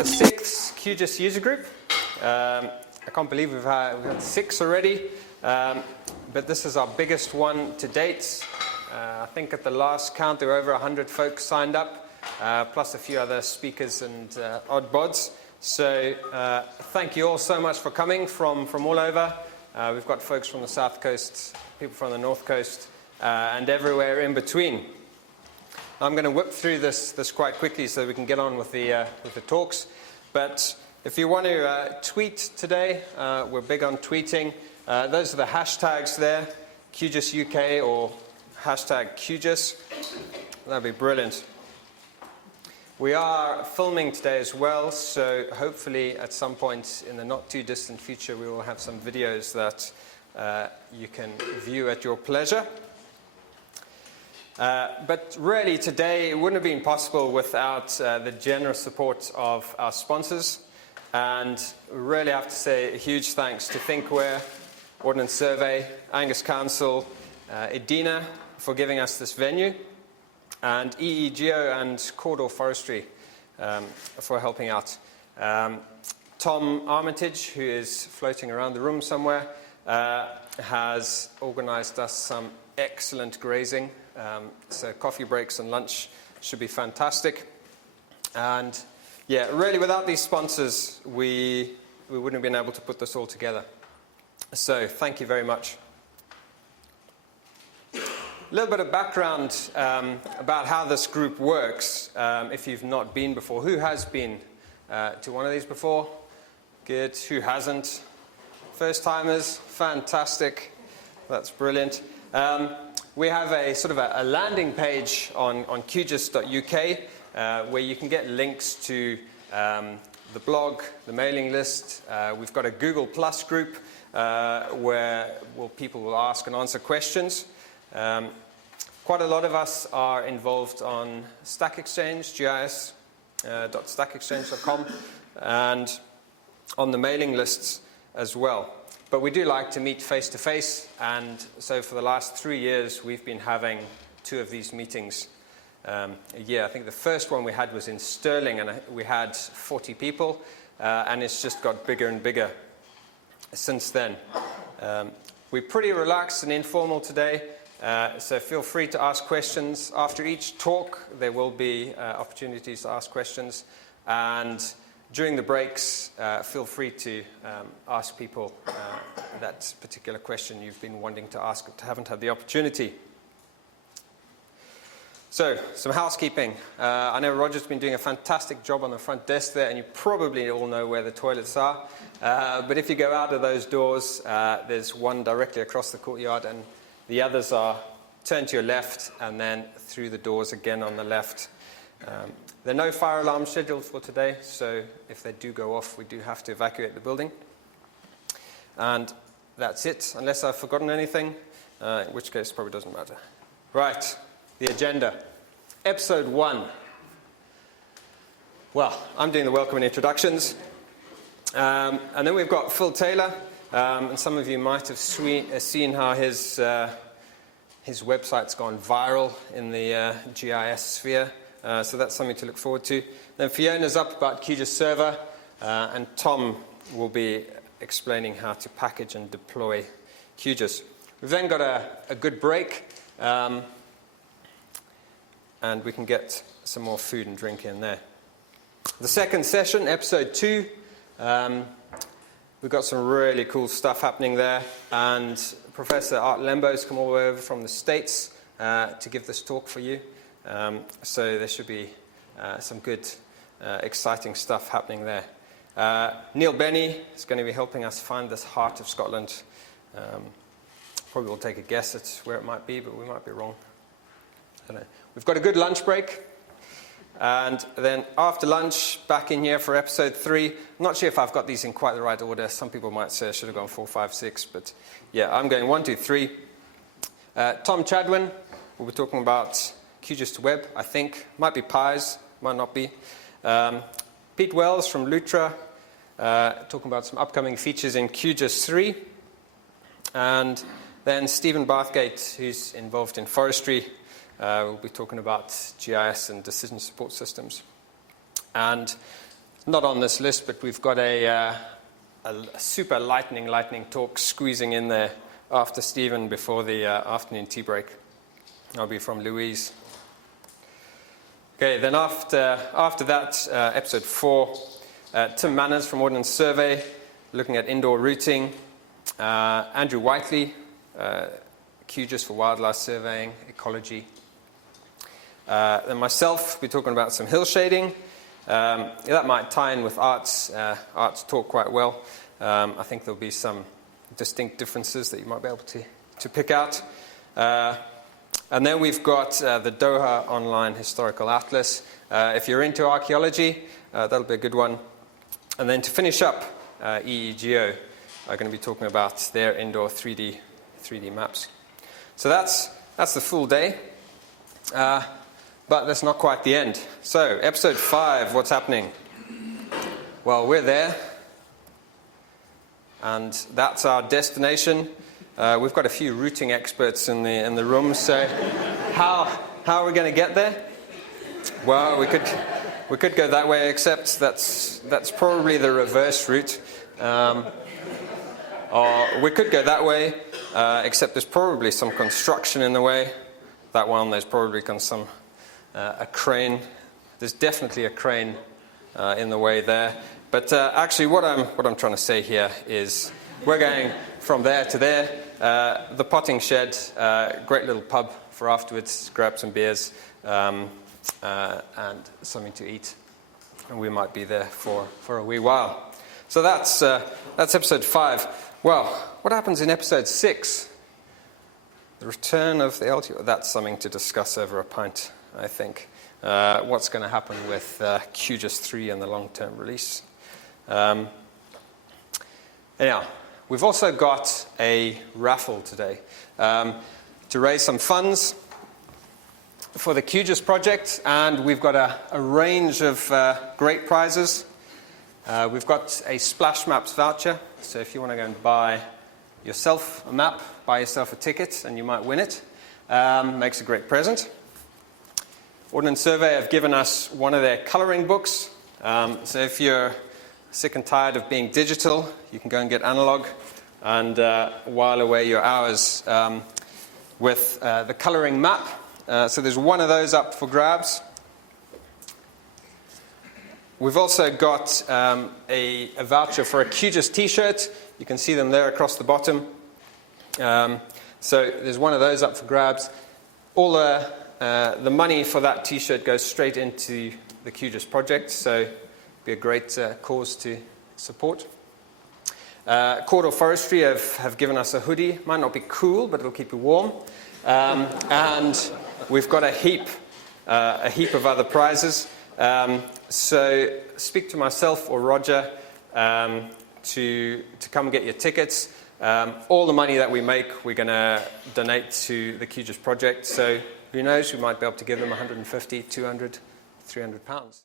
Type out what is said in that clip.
the 6th QGIS user group. I can't believe we've had 6 already, but this is our biggest one to date. I think at the last count there were over 100 folks signed up, plus a few other speakers and odd bods. So thank you all so much for coming from all over. We've got folks from the South Coast, people from the North Coast, and everywhere in between. I'm going to whip through this quite quickly so we can get on with the talks. But if you want to tweet today, we're big on tweeting. Those are the hashtags there, QGIS UK or hashtag QGIS. That'd be brilliant. We are filming today as well, so hopefully at some point in the not too distant future we will have some videos that you can view at your pleasure. But really today it wouldn't have been possible without the generous support of our sponsors, and really have to say a huge thanks to Thinkware, Ordnance Survey, Angus Council, Edina for giving us this venue, and EEGeo and Cawdor Forestry for helping out. Tom Armitage, who is floating around the room somewhere, has organized us some excellent grazing. So coffee breaks and lunch should be fantastic. And yeah, really without these sponsors, we wouldn't have been able to put this all together. So thank you very much. A little bit of background about how this group works, if you've not been before. Who has been to one of these before? Good. Who hasn't? First timers? Fantastic. That's brilliant. We have a sort of a landing page on QGIS.uk where you can get links to the blog, the mailing list. We've got a Google Plus group where people will ask and answer questions. Quite a lot of us are involved on Stack Exchange, gis.stackexchange.com, and on the mailing lists as well. But we do like to meet face-to-face, and so for the last 3 years we've been having 2 of these meetings a year. I think the first one we had was in Stirling, and we had 40 people, and it's just got bigger and bigger since then. We're pretty relaxed and informal today, so feel free to ask questions. After each talk there will be opportunities to ask questions, and during the breaks, feel free to ask people that particular question you've been wanting to ask but haven't had the opportunity. So, some housekeeping. I know Roger's been doing a fantastic job on the front desk there, and you probably all know where the toilets are. But if you go out of those doors, there's one directly across the courtyard, and the others are turn to your left and then through the doors again on the left. There are no fire alarms scheduled for today, so if they do go off, we do have to evacuate the building. And that's it, unless I've forgotten anything, in which case it probably doesn't matter. Right, the agenda. Episode 1. Well, I'm doing the welcome and introductions. And then we've got Phil Taylor, and some of you might have seen how his website's gone viral in the GIS sphere. So that's something to look forward to. Then Fiona's up about QGIS Server, and Tom will be explaining how to package and deploy QGIS. We've then got a good break, and we can get some more food and drink in there. The second session, episode 2, we've got some really cool stuff happening there, and Professor Art Lembo's come all the way over from the States to give this talk for you. So there should be some good, exciting stuff happening there. Neil Benny is going to be helping us find this heart of Scotland. Probably will take a guess at where it might be, but we might be wrong. I don't know. We've got a good lunch break. And then after lunch, back in here for episode 3. I'm not sure if I've got these in quite the right order. Some people might say I should have gone 4, 5, 6. But yeah, I'm going 1, 2, 3. Tom Chadwin will be talking about QGIS to Web, I think. Might be PIES, might not be. Pete Wells from Lutra, talking about some upcoming features in QGIS 3. And then Stephen Bathgate, who's involved in forestry, will be talking about GIS and decision support systems. And not on this list, but we've got a super lightning talk squeezing in there after Stephen before the afternoon tea break. I'll be from Louise. Okay, then after that, episode 4, Tim Manners from Ordnance Survey, looking at indoor routing. Andrew Whiteley, QGIS for wildlife surveying, ecology. Then myself, we're talking about some hill shading. That might tie in with arts talk quite well. I think there'll be some distinct differences that you might be able to pick out. And then we've got the Doha Online Historical Atlas. If you're into archaeology, that'll be a good one. And then to finish up, EEGO are going to be talking about their indoor 3D maps. So that's the full day. But that's not quite the end. So, episode 5, what's happening? Well, we're there. And that's our destination. We've got a few routing experts in the room, so how are we going to get there? Well, we could go that way, except that's probably the reverse route. Or we could go that way, except there's probably some construction in the way. That one, there's probably some a crane. There's definitely a crane in the way there. But actually, what I'm trying to say here is we're going from there to there. The potting shed, great little pub for afterwards. Grab some beers and something to eat, and we might be there for a wee while. So that's episode 5. Well, what happens in episode 6? The return of the LTO. That's something to discuss over a pint, I think. What's going to happen with QGIS 3 and the long-term release? Anyhow, we've also got a raffle today to raise some funds for the QGIS project, and we've got a range of great prizes. We've got a Splash Maps voucher, so if you want to go and buy yourself a map, buy yourself a ticket, and you might win it. Makes a great present. Ordnance Survey have given us one of their colouring books. So if you're sick and tired of being digital, you can go and get analog and while away your hours with the colouring map. So there's one of those up for grabs. We've also got a voucher for a QGIS t-shirt. You can see them there across the bottom. So there's one of those up for grabs. All the money for that t-shirt goes straight into the QGIS project, so it'd be a great cause to support. Cordell Forestry have given us a hoodie. Might not be cool, but it'll keep you warm. And we've got a heap of other prizes. So speak to myself or Roger to come and get your tickets. All the money that we make, we're going to donate to the QGIS project. So who knows, we might be able to give them 150, 200, 300 pounds.